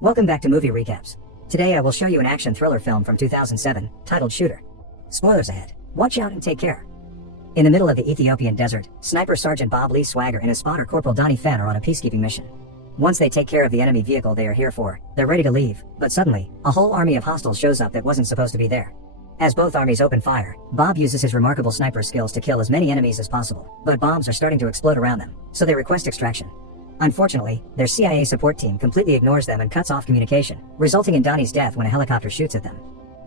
Welcome back to Movie Recaps. Today I will show you an action thriller film from 2007, titled Shooter. Spoilers ahead. Watch out and take care. In the middle of the Ethiopian desert, Sniper Sergeant Bob Lee Swagger and his spotter Corporal Donnie Fenn are on a peacekeeping mission. Once they take care of the enemy vehicle they are here for, they're ready to leave, but suddenly, a whole army of hostiles shows up that wasn't supposed to be there. As both armies open fire, Bob uses his remarkable sniper skills to kill as many enemies as possible, but bombs are starting to explode around them, so they request extraction. Unfortunately, their CIA support team completely ignores them and cuts off communication, resulting in Donnie's death when a helicopter shoots at them.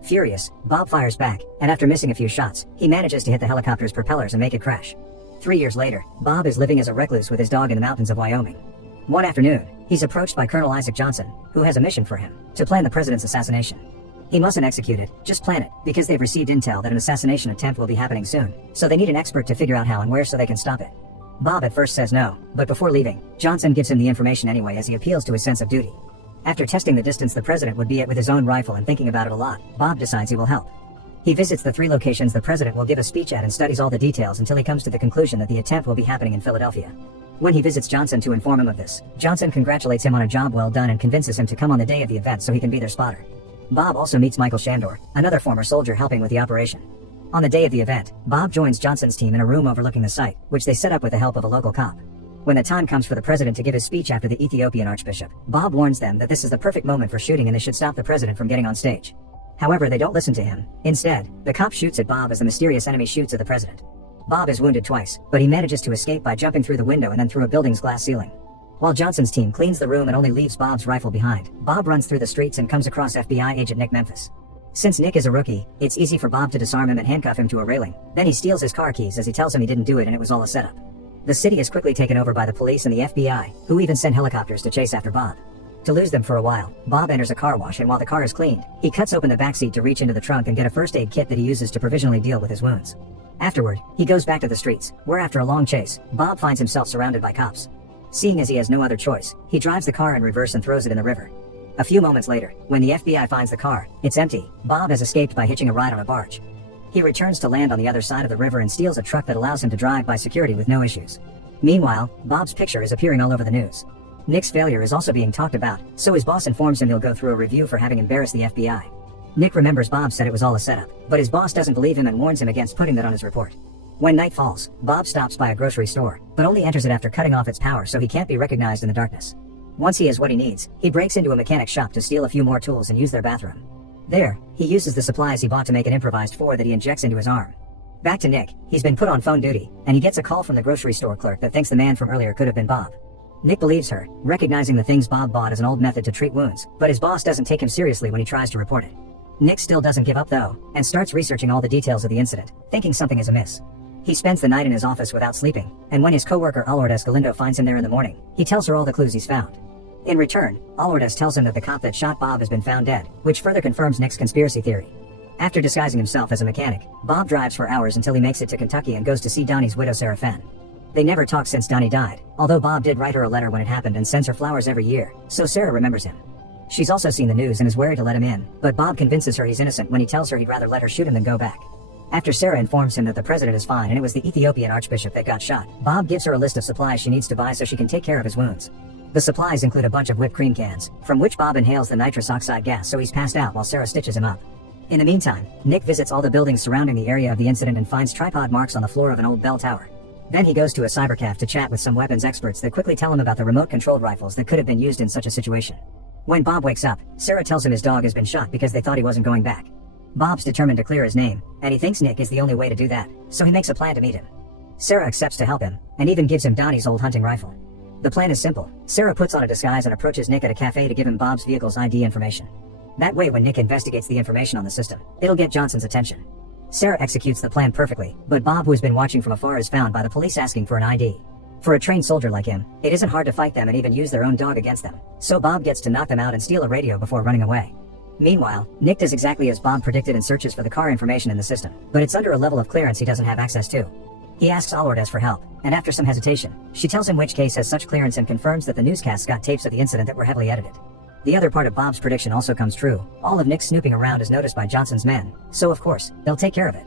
Furious, Bob fires back, and after missing a few shots, he manages to hit the helicopter's propellers and make it crash. 3 years later, Bob is living as a recluse with his dog in the mountains of Wyoming. One afternoon, he's approached by Colonel Isaac Johnson, who has a mission for him, to plan the president's assassination. He mustn't execute it, just plan it, because they've received intel that an assassination attempt will be happening soon, so they need an expert to figure out how and where so they can stop it. Bob at first says no, but before leaving, Johnson gives him the information anyway as he appeals to his sense of duty. After testing the distance the president would be at with his own rifle and thinking about it a lot, Bob decides he will help. He visits the 3 locations the president will give a speech at and studies all the details until he comes to the conclusion that the attempt will be happening in Philadelphia. When he visits Johnson to inform him of this, Johnson congratulates him on a job well done and convinces him to come on the day of the event so he can be their spotter. Bob also meets Michael Shandor, another former soldier helping with the operation. On the day of the event, Bob joins Johnson's team in a room overlooking the site, which they set up with the help of a local cop. When the time comes for the president to give his speech after the Ethiopian archbishop, Bob warns them that this is the perfect moment for shooting and they should stop the president from getting on stage. However, they don't listen to him. Instead, the cop shoots at Bob as the mysterious enemy shoots at the president. Bob is wounded twice, but he manages to escape by jumping through the window and then through a building's glass ceiling. While Johnson's team cleans the room and only leaves Bob's rifle behind, Bob runs through the streets and comes across FBI agent Nick Memphis. Since Nick is a rookie, it's easy for Bob to disarm him and handcuff him to a railing. Then he steals his car keys as he tells him he didn't do it and it was all a setup. The city is quickly taken over by the police and the FBI, who even send helicopters to chase after Bob. To lose them for a while, Bob enters a car wash and while the car is cleaned, he cuts open the backseat to reach into the trunk and get a first aid kit that he uses to provisionally deal with his wounds. Afterward, he goes back to the streets, where after a long chase, Bob finds himself surrounded by cops. Seeing as he has no other choice, he drives the car in reverse and throws it in the river. A few moments later, when the FBI finds the car, it's empty. Bob has escaped by hitching a ride on a barge. He returns to land on the other side of the river and steals a truck that allows him to drive by security with no issues. Meanwhile, Bob's picture is appearing all over the news. Nick's failure is also being talked about, so his boss informs him he'll go through a review for having embarrassed the FBI. Nick remembers Bob said it was all a setup, but his boss doesn't believe him and warns him against putting that on his report. When night falls, Bob stops by a grocery store, but only enters it after cutting off its power so he can't be recognized in the darkness. Once he has what he needs, he breaks into a mechanic shop to steal a few more tools and use their bathroom. There, he uses the supplies he bought to make an improvised $4 that he injects into his arm. Back to Nick, he's been put on phone duty, and he gets a call from the grocery store clerk that thinks the man from earlier could have been Bob. Nick believes her, recognizing the things Bob bought as an old method to treat wounds, but his boss doesn't take him seriously when he tries to report it. Nick still doesn't give up though, and starts researching all the details of the incident, thinking something is amiss. He spends the night in his office without sleeping, and when his co-worker Lourdes Galindo finds him there in the morning, he tells her all the clues he's found. In return, Lourdes tells him that the cop that shot Bob has been found dead, which further confirms Nick's conspiracy theory. After disguising himself as a mechanic, Bob drives for hours until he makes it to Kentucky and goes to see Donnie's widow Sarah Fenn. They never talked since Donnie died, although Bob did write her a letter when it happened and sends her flowers every year, so Sarah remembers him. She's also seen the news and is wary to let him in, but Bob convinces her he's innocent when he tells her he'd rather let her shoot him than go back. After Sarah informs him that the president is fine and it was the Ethiopian archbishop that got shot, Bob gives her a list of supplies she needs to buy so she can take care of his wounds. The supplies include a bunch of whipped cream cans, from which Bob inhales the nitrous oxide gas so he's passed out while Sarah stitches him up. In the meantime, Nick visits all the buildings surrounding the area of the incident and finds tripod marks on the floor of an old bell tower. Then he goes to a cybercaf to chat with some weapons experts that quickly tell him about the remote-controlled rifles that could have been used in such a situation. When Bob wakes up, Sarah tells him his dog has been shot because they thought he wasn't going back. Bob's determined to clear his name, and he thinks Nick is the only way to do that, so he makes a plan to meet him. Sarah accepts to help him, and even gives him Donnie's old hunting rifle. The plan is simple. Sarah puts on a disguise and approaches Nick at a cafe to give him Bob's vehicle's ID information. That way when Nick investigates the information on the system, it'll get Johnson's attention. Sarah executes the plan perfectly, but Bob, who has been watching from afar, is found by the police asking for an ID. For a trained soldier like him, it isn't hard to fight them and even use their own dog against them, so Bob gets to knock them out and steal a radio before running away. Meanwhile, Nick does exactly as Bob predicted and searches for the car information in the system, but it's under a level of clearance he doesn't have access to. He asks Lourdes for help, and after some hesitation, she tells him which case has such clearance and confirms that the newscasts got tapes of the incident that were heavily edited. The other part of Bob's prediction also comes true. All of Nick's snooping around is noticed by Johnson's men, so of course, they'll take care of it.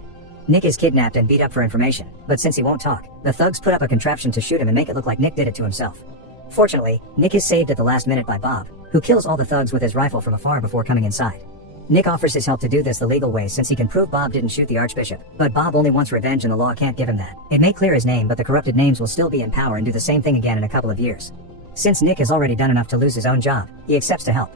Nick is kidnapped and beat up for information, but since he won't talk, the thugs put up a contraption to shoot him and make it look like Nick did it to himself. Fortunately, Nick is saved at the last minute by Bob, who kills all the thugs with his rifle from afar before coming inside. Nick offers his help to do this the legal way since he can prove Bob didn't shoot the Archbishop, but Bob only wants revenge and the law can't give him that. It may clear his name, but the corrupted names will still be in power and do the same thing again in a couple of years. Since Nick has already done enough to lose his own job, he accepts to help.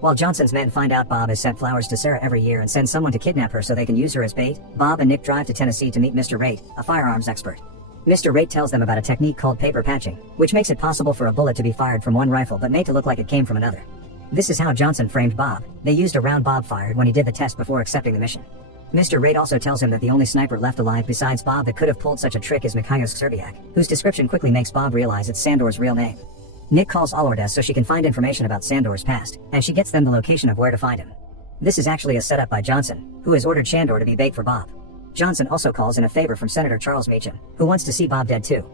While Johnson's men find out Bob has sent flowers to Sarah every year and sends someone to kidnap her so they can use her as bait, Bob and Nick drive to Tennessee to meet Mr. Raitt, a firearms expert. Mr. Raitt tells them about a technique called paper patching, which makes it possible for a bullet to be fired from one rifle but made to look like it came from another. This is how Johnson framed Bob. They used a round Bob fired when he did the test before accepting the mission. Mr. Raitt also tells him that the only sniper left alive besides Bob that could have pulled such a trick is Mikhail Serbiak, whose description quickly makes Bob realize it's Sandor's real name. Nick calls Allordes so she can find information about Sandor's past, and she gets them the location of where to find him. This is actually a setup by Johnson, who has ordered Sandor to be bait for Bob. Johnson also calls in a favor from Senator Charles Meacham, who wants to see Bob dead too.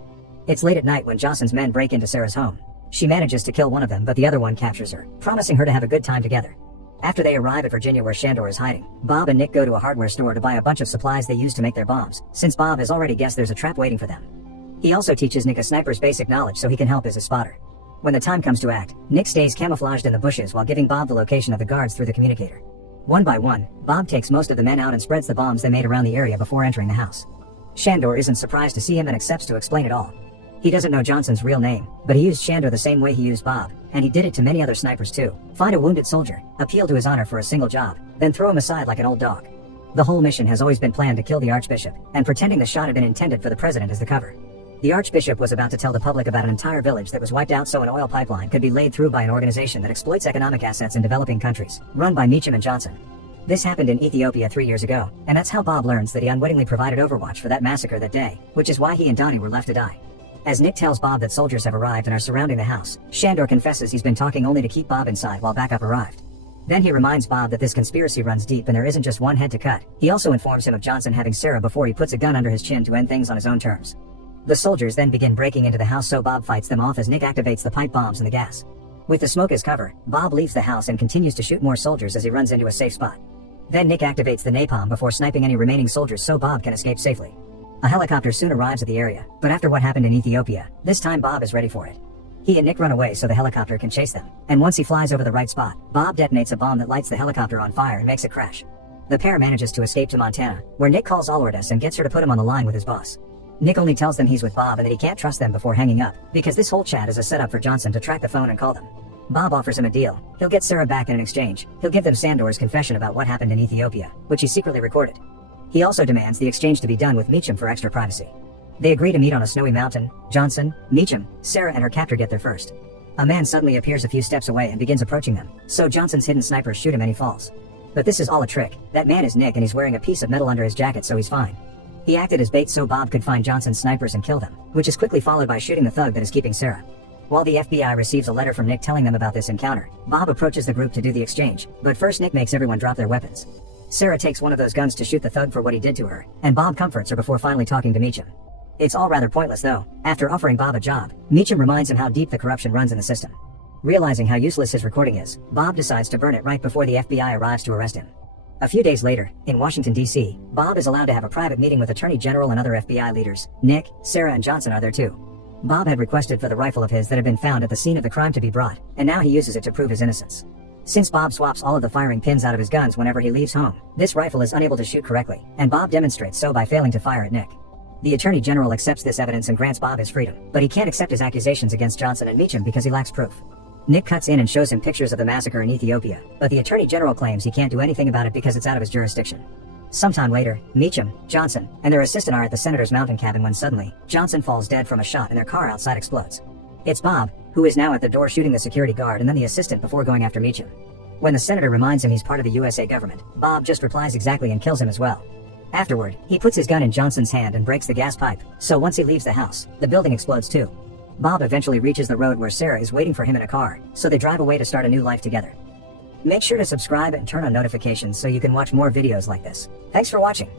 It's late at night when Johnson's men break into Sarah's home. She manages to kill one of them, but the other one captures her, promising her to have a good time together. After they arrive at Virginia where Sandor is hiding, Bob and Nick go to a hardware store to buy a bunch of supplies they use to make their bombs, since Bob has already guessed there's a trap waiting for them. He also teaches Nick a sniper's basic knowledge so he can help as a spotter. When the time comes to act, Nick stays camouflaged in the bushes while giving Bob the location of the guards through the communicator. One by one, Bob takes most of the men out and spreads the bombs they made around the area before entering the house. Sandor isn't surprised to see him and accepts to explain it all. He doesn't know Johnson's real name, but he used Sandor the same way he used Bob, and he did it to many other snipers too. Find a wounded soldier, appeal to his honor for a single job, then throw him aside like an old dog. The whole mission has always been planned to kill the Archbishop, and pretending the shot had been intended for the president as the cover. The Archbishop was about to tell the public about an entire village that was wiped out so an oil pipeline could be laid through by an organization that exploits economic assets in developing countries, run by Meacham and Johnson. This happened in Ethiopia 3 years ago, and that's how Bob learns that he unwittingly provided overwatch for that massacre that day, which is why he and Donnie were left to die. As Nick tells Bob that soldiers have arrived and are surrounding the house, Sandor confesses he's been talking only to keep Bob inside while backup arrived. Then he reminds Bob that this conspiracy runs deep and there isn't just one head to cut. He also informs him of Johnson having Sarah before he puts a gun under his chin to end things on his own terms. The soldiers then begin breaking into the house so Bob fights them off as Nick activates the pipe bombs and the gas. With the smoke as cover, Bob leaves the house and continues to shoot more soldiers as he runs into a safe spot. Then Nick activates the napalm before sniping any remaining soldiers so Bob can escape safely. A helicopter soon arrives at the area, but after what happened in Ethiopia, this time Bob is ready for it. He and Nick run away so the helicopter can chase them, and once he flies over the right spot, Bob detonates a bomb that lights the helicopter on fire and makes it crash. The pair manages to escape to Montana, where Nick calls Allordes and gets her to put him on the line with his boss. Nick only tells them he's with Bob and that he can't trust them before hanging up, because this whole chat is a setup for Johnson to track the phone and call them. Bob offers him a deal. He'll get Sarah back in exchange. He'll give them Sandor's confession about what happened in Ethiopia, which he secretly recorded. He also demands the exchange to be done with Meacham for extra privacy. They agree to meet on a snowy mountain. Johnson, Meacham, Sarah and her captor get there first. A man suddenly appears a few steps away and begins approaching them, so Johnson's hidden snipers shoot him and he falls. But this is all a trick. That man is Nick and he's wearing a piece of metal under his jacket so he's fine. He acted as bait so Bob could find Johnson's snipers and kill them, which is quickly followed by shooting the thug that is keeping Sarah. While the FBI receives a letter from Nick telling them about this encounter, Bob approaches the group to do the exchange, but first Nick makes everyone drop their weapons. Sarah takes one of those guns to shoot the thug for what he did to her, and Bob comforts her before finally talking to Meacham. It's all rather pointless though. After offering Bob a job, Meacham reminds him how deep the corruption runs in the system. Realizing how useless his recording is, Bob decides to burn it right before the FBI arrives to arrest him. A few days later, in Washington, D.C., Bob is allowed to have a private meeting with Attorney General and other FBI leaders. Nick, Sarah and Johnson are there too. Bob had requested for the rifle of his that had been found at the scene of the crime to be brought, and now he uses it to prove his innocence. Since Bob swaps all of the firing pins out of his guns whenever he leaves home, this rifle is unable to shoot correctly, and Bob demonstrates so by failing to fire at Nick. The Attorney General accepts this evidence and grants Bob his freedom, but he can't accept his accusations against Johnson and Meacham because he lacks proof. Nick cuts in and shows him pictures of the massacre in Ethiopia, but the Attorney General claims he can't do anything about it because it's out of his jurisdiction. Sometime later, Meacham, Johnson, and their assistant are at the senator's mountain cabin when suddenly, Johnson falls dead from a shot and their car outside explodes. It's Bob, who is now at the door shooting the security guard and then the assistant before going after Meacham. When the senator reminds him he's part of the USA government, Bob just replies exactly and kills him as well. Afterward, he puts his gun in Johnson's hand and breaks the gas pipe, so once he leaves the house, the building explodes too. Bob eventually reaches the road where Sarah is waiting for him in a car, so they drive away to start a new life together. Make sure to subscribe and turn on notifications so you can watch more videos like this. Thanks for watching.